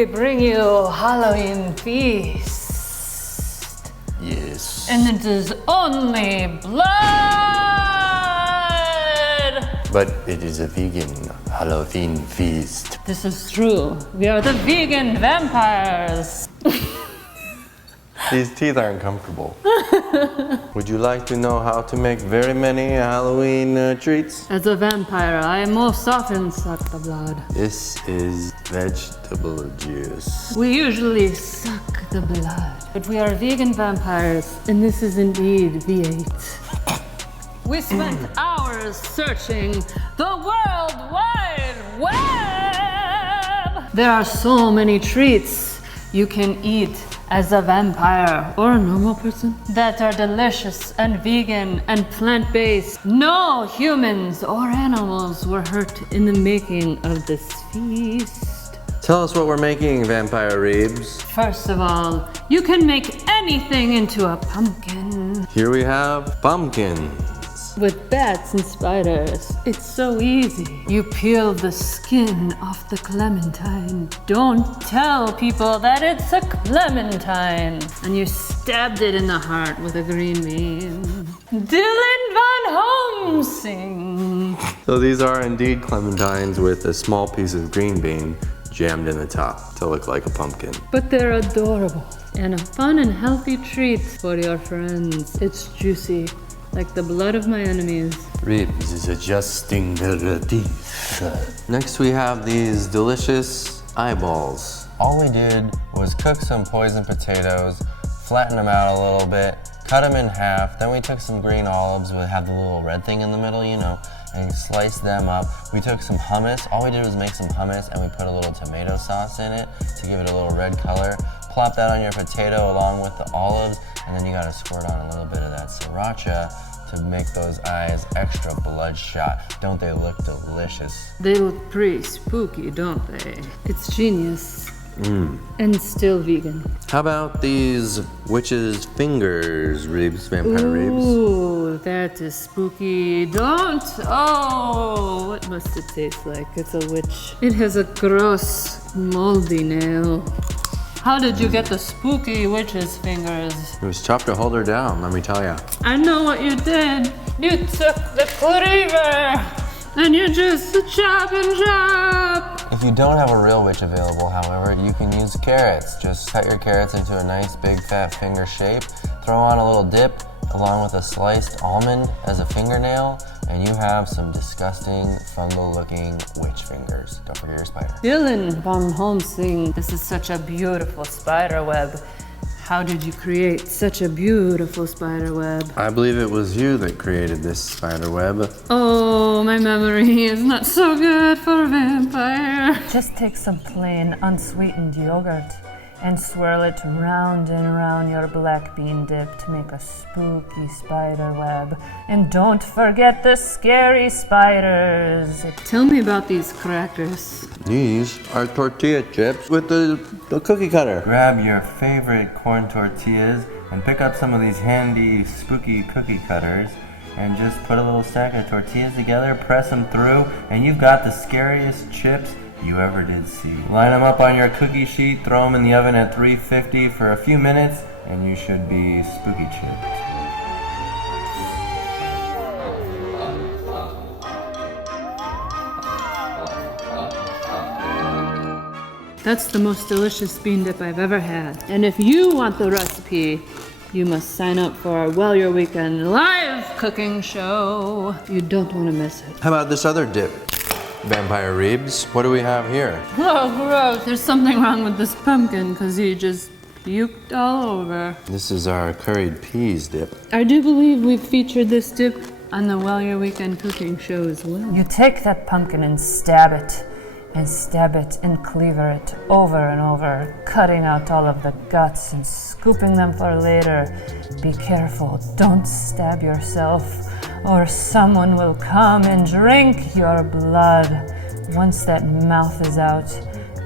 we bring you Halloween feast. Yes. And it is only blood! But it is a vegan Halloween feast. This is true. We are the vegan vampires. These teeth aren't comfortable. Would you like to know how to make very many Halloween treats? As a vampire, I most often suck the blood. This is vegetable juice. We usually suck the blood. But we are vegan vampires, and this is indeed V8. We spent hours searching the World Wide Web! There are so many treats you can eat as a vampire or a normal person that are delicious and vegan and plant-based. No humans or animals were hurt in the making of this feast. Tell us what we're making, Vampire Reebs. First of all, you can make anything into a pumpkin. Here we have pumpkins. With bats and spiders, it's so easy. You peel the skin off the clementine. Don't tell people that it's a clementine. And you stabbed it in the heart with a green bean. Dylan Von Homsing. So these are indeed clementines with a small piece of green bean jammed in the top to look like a pumpkin. But they're adorable and a fun and healthy treat for your friends. It's juicy, like the blood of my enemies. Ribs is adjusting the teeth. Next we have these delicious eyeballs. All we did was cook some poison potatoes, flatten them out a little bit, cut them in half, then we took some green olives, we have the little red thing in the middle, you know, and sliced them up. We took some hummus, all we did was make some hummus and we put a little tomato sauce in it to give it a little red color. Plop that on your potato along with the olives, and then you gotta squirt on a little bit of that sriracha to make those eyes extra bloodshot. Don't they look delicious? They look pretty spooky, don't they? It's genius. And still vegan. How about these witches' fingers, Reebs, Vampire Reebs? Ooh, that is spooky. Don't! Oh, what must it taste like? It's a witch. It has a gross, moldy nail. How did you get the spooky witch's fingers? It was tough to hold her down, let me tell ya. I know what you did. You took the cleaver and you just chop and chop. If you don't have a real witch available, however, you can use carrots. Just cut your carrots into a nice big fat finger shape, throw on a little dip along with a sliced almond as a fingernail, and you have some disgusting fungal looking witch fingers. Don't forget your spider. Dylan Von Homsing, this is such a beautiful spider web. How did you create such a beautiful spider web? I believe it was you that created this spider web. Oh, my memory is not so good for a vampire. Just take some plain, unsweetened yogurt and swirl it round and around your black bean dip to make a spooky spider web. And don't forget the scary spiders. Tell me about these crackers. These are tortilla chips with the cookie cutter. Grab your favorite corn tortillas and pick up some of these handy spooky cookie cutters and just put a little stack of tortillas together, press them through, and you've got the scariest chips you ever did see. Line them up on your cookie sheet, throw them in the oven at 350 for a few minutes, and you should be spooky chips. That's the most delicious bean dip I've ever had. And if you want the recipe, you must sign up for our Well Your Weekend live cooking show. You don't want to miss it. How about this other dip? Vampire Reebs, what do we have here? Oh, gross. There's something wrong with this pumpkin because he just puked all over. This is our curried peas dip. I do believe we've featured this dip on the Well Your Weekend cooking show as well. You take that pumpkin and stab it and cleaver it over and over, cutting out all of the guts and scooping them for later. Be careful, don't stab yourself, or someone will come and drink your blood. Once that mouth is out,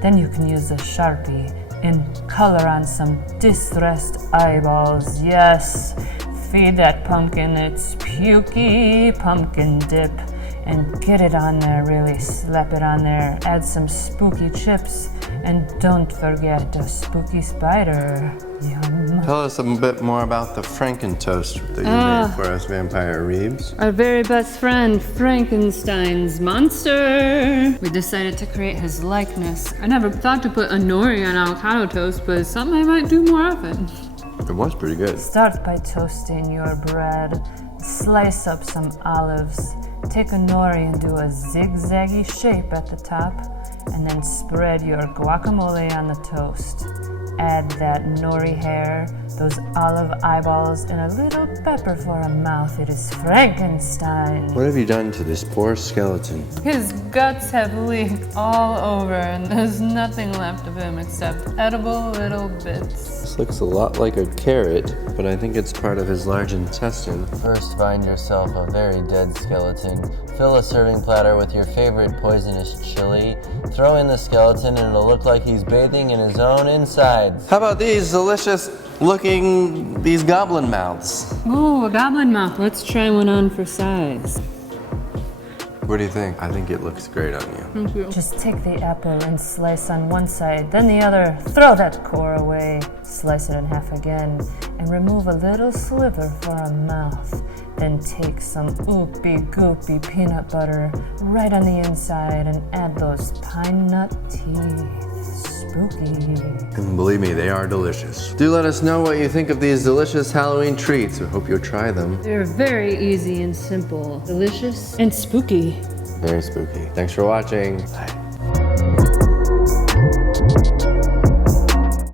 then you can use a Sharpie and color on some distressed eyeballs. Yes, feed that pumpkin its pukey pumpkin dip and get it on there, really slap it on there. Add some spooky chips And don't forget a spooky spider. Yum. Tell us a bit more about the Franken-toast that you made for us, Vampire Reeves. Our very best friend, Frankenstein's monster. We decided to create his likeness. I never thought to put a nori on avocado toast, but it's something I might do more often. It was pretty good. Start by toasting your bread. Slice up some olives. Take a nori and do a zigzaggy shape at the top, and then spread your guacamole on the toast. Add that nori hair, those olive eyeballs, and a little pepper for a mouth. It is Frankenstein. What have you done to this poor skeleton? His guts have leaked all over, and there's nothing left of him except edible little bits. This looks a lot like a carrot, but I think it's part of his large intestine. First, find yourself a very dead skeleton. Fill a serving platter with your favorite poisonous chili. Throw in the skeleton and it'll look like he's bathing in his own insides. How about these delicious looking, these goblin mouths? Ooh, a goblin mouth. Let's try one on for size. What do you think? I think it looks great on you. Thank you. Just take the apple and slice on one side, then the other. Throw that core away. Slice it in half again, and remove a little sliver for a mouth. Then take some oopy goopy peanut butter right on the inside and add those pine nut teeth. Spooky. And believe me, they are delicious. Do let us know what you think of these delicious Halloween treats. We hope you'll try them. They're very easy and simple, delicious and spooky. Very spooky. Thanks for watching. Bye.